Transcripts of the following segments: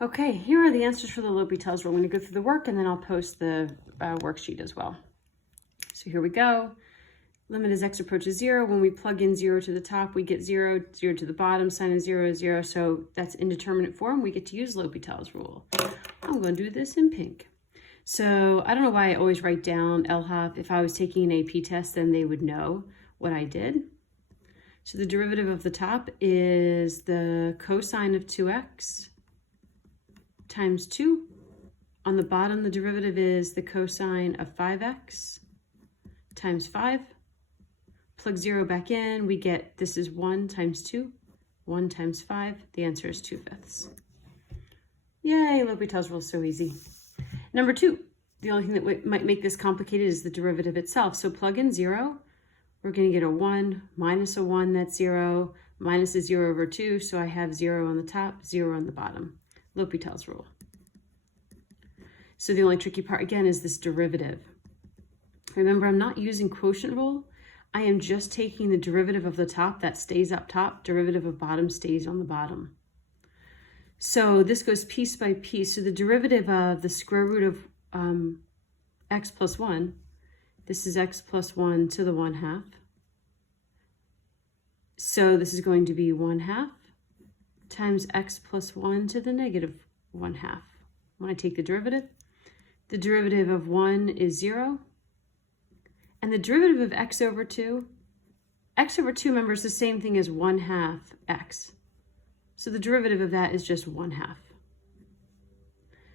Okay, here are the answers for the L'Hopital's rule. I'm going to go through the work and then I'll post the worksheet as well. So here we go. Limit as x approaches 0. When we plug in 0 to the top, we get 0, 0 to the bottom, sine of 0 is 0. So that's indeterminate form. We get to use L'Hopital's rule. I'm going to do this in pink. So I don't know why I always write down LHOP. If I was taking an AP test, then they would know what I did. So the derivative of the top is the cosine of 2x times 2. On the bottom, the derivative is the cosine of 5x times 5. Plug 0 back in, we get, this is 1 times 2, 1 times 5. The answer is 2/5. Yay, L'Hopital's rule is so easy. Number 2, the only thing that might make this complicated is the derivative itself. So plug in 0, we're going to get a 1 minus a 1, that's 0, minus a 0 over 2, so I have 0 on the top, 0 on the bottom. L'Hopital's rule. So the only tricky part, again, is this derivative. Remember, I'm not using quotient rule. I am just taking the derivative of the top, that stays up top, derivative of bottom stays on the bottom. So this goes piece by piece. So the derivative of the square root of x plus 1, this is x plus 1 to the 1/2. So this is going to be 1/2 times x plus 1 to the negative 1/2. When I take the derivative of 1 is 0. And the derivative of x over 2, remember, is the same thing as 1/2 x. So the derivative of that is just 1/2.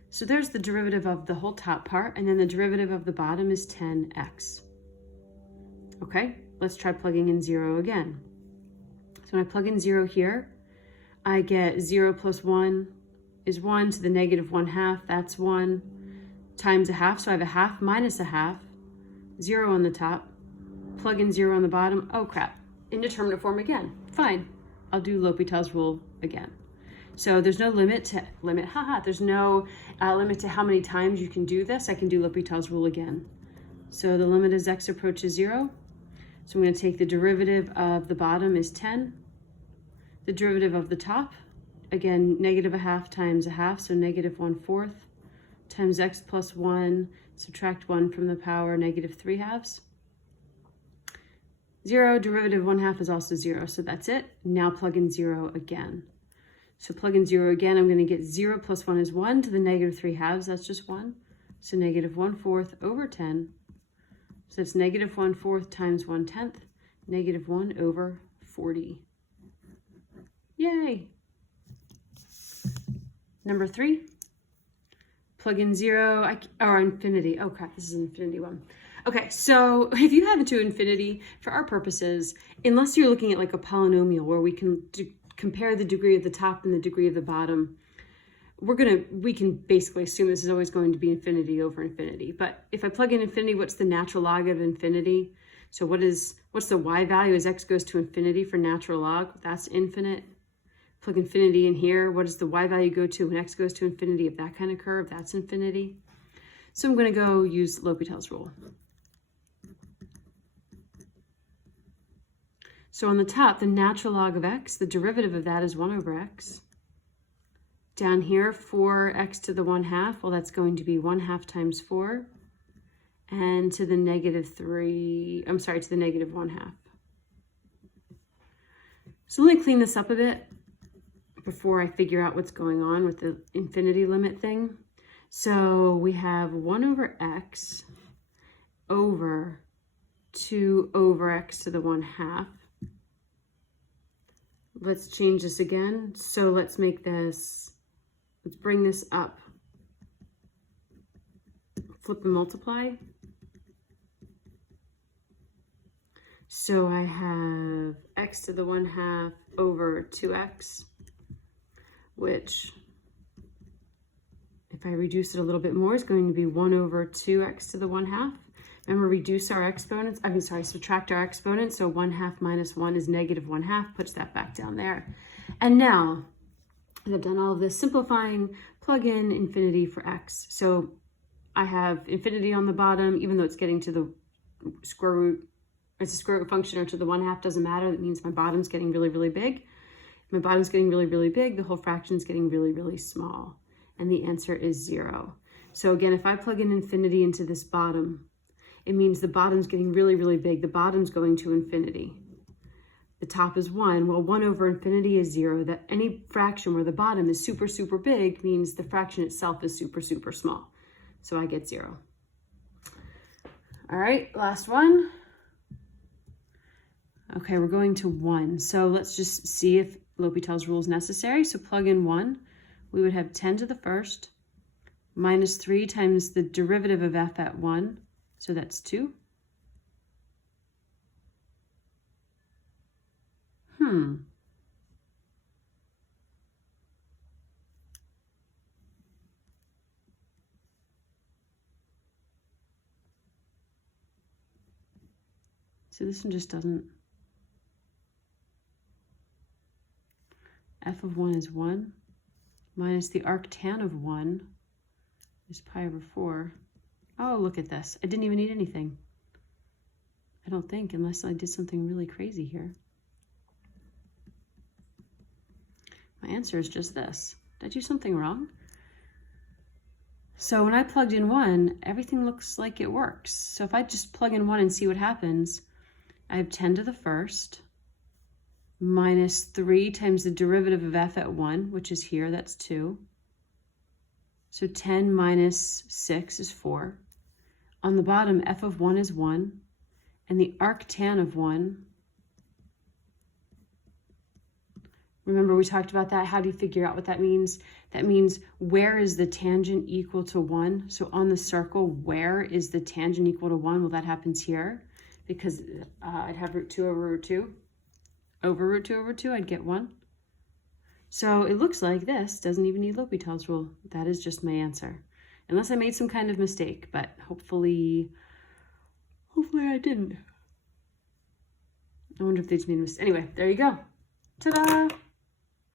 So there's the derivative of the whole top part, and then the derivative of the bottom is 10x. Okay, let's try plugging in 0 again. So when I plug in 0 here, I get 0 plus 1 is 1 to the negative 1/2, that's 1, times a half, so I have a half minus a half, 0 on the top, plug in 0 on the bottom, oh crap, indeterminate form again, fine, I'll do L'Hopital's rule again. So there's no limit to limit to how many times you can do this. I can do L'Hopital's rule again. So the limit as x approaches 0. So I'm going to take the derivative of the bottom is 10. The derivative of the top, again, negative a half times a half, so negative 1/4 times x plus 1, subtract 1 from the power, negative 3/2. 0, derivative 1/2 is also 0, so that's it. Now plug in 0 again. So plug in 0 again, I'm going to get 0 plus 1 is 1 to the negative 3/2, that's just 1. So negative 1/4 over 10. So that's negative 1/4 times 1/10, negative 1 over 40. Yay! Number 3, plug in 0, or infinity. Oh crap, this is an infinity one. Okay, so if you have it to infinity, for our purposes, unless you're looking at like a polynomial where we can compare the degree of the top and the degree of the bottom, we can basically assume this is always going to be infinity over infinity. But if I plug in infinity, what's the natural log of infinity? So what's the y value as x goes to infinity for natural log? That's infinite. Plug infinity in here. What does the y value go to when x goes to infinity of that kind of curve? That's infinity. So I'm going to go use L'Hopital's rule. So on the top, the natural log of x, the derivative of that is 1 over x. Down here, 4x to the 1/2, well, that's going to be 1/2 times 4. And to the negative 1/2. So let me clean this up a bit before I figure out what's going on with the infinity limit thing. So we have 1 over x over 2 over x to the 1/2. Let's change this again. So let's bring this up. Flip and multiply. So I have x to the 1/2 over 2x, which, if I reduce it a little bit more, is going to be 1 over 2x to the 1/2. Remember, subtract our exponents. So 1/2 minus 1 is negative 1/2, puts that back down there. And now that I've done all of this simplifying, plug in infinity for x. So I have infinity on the bottom, even though it's getting to the square root, it's a square root function, or to the 1/2, doesn't matter. That means my bottom's getting really, really big. If my bottom's getting really, really big, the whole fraction's getting really, really small. and the answer is 0. So again, if I plug in infinity into this bottom, it means the bottom's getting really, really big. The bottom's going to infinity. The top is 1. Well, 1 over infinity is 0. That any fraction where the bottom is super, super big means the fraction itself is super, super small. So I get 0. All right, last one. Okay, we're going to 1. So let's just see if L'Hopital's rule is necessary. So plug in 1. We would have 10 to the first minus 3 times the derivative of f at 1. So that's 2. So this one just doesn't. F of 1 is 1 minus the arctan of 1 is pi over 4. Oh, look at this. I didn't even need anything. I don't think, unless I did something really crazy here. My answer is just this. Did I do something wrong? So when I plugged in 1, everything looks like it works. So if I just plug in 1 and see what happens, I have 10 to the first minus 3 times the derivative of f at 1, which is here, that's 2. So 10 minus 6 is 4. On the bottom, f of 1 is 1, and the arctan of 1. Remember we talked about that? How do you figure out what that means? That means where is the tangent equal to 1? So on the circle, where is the tangent equal to 1? Well, that happens here because I'd have root 2 over root 2. Over root 2 over 2, I'd get 1. So it looks like this doesn't even need L'Hopital's rule. That is just my answer. Unless I made some kind of mistake, but hopefully I didn't. I wonder if they just made a mistake. Anyway, there you go. Ta-da!